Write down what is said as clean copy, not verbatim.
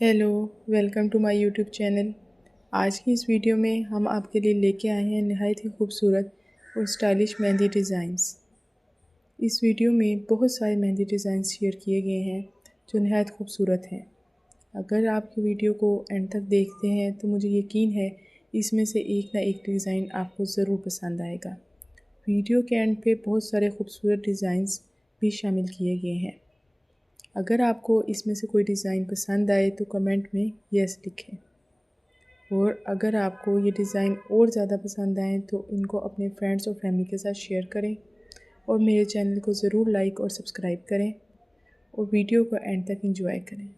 Hello, welcome to my YouTube channel. आज की इस वीडियो में हम आपके लिए लेके आए हैं नहायत ही खूबसूरत और स्टाइलिश मेहंदी डिज़ाइंस। इस वीडियो में बहुत सारे मेहंदी डिज़ाइंस शेयर किए गए हैं जो नहायत खूबसूरत हैं। अगर आप वीडियो को एंड तक देखते हैं तो मुझे यकीन है इसमें से एक ना एक डिज़ाइन आपको ज़रूर पसंद आएगा। वीडियो के एंड पे बहुत सारे खूबसूरत डिज़ाइंस भी शामिल किए गए हैं। अगर आपको इसमें से कोई डिज़ाइन पसंद आए तो कमेंट में यस लिखें, और अगर आपको ये डिज़ाइन और ज़्यादा पसंद आए तो इनको अपने फ्रेंड्स और फैमिली के साथ शेयर करें और मेरे चैनल को ज़रूर लाइक और सब्सक्राइब करें और वीडियो को एंड तक एंजॉय करें।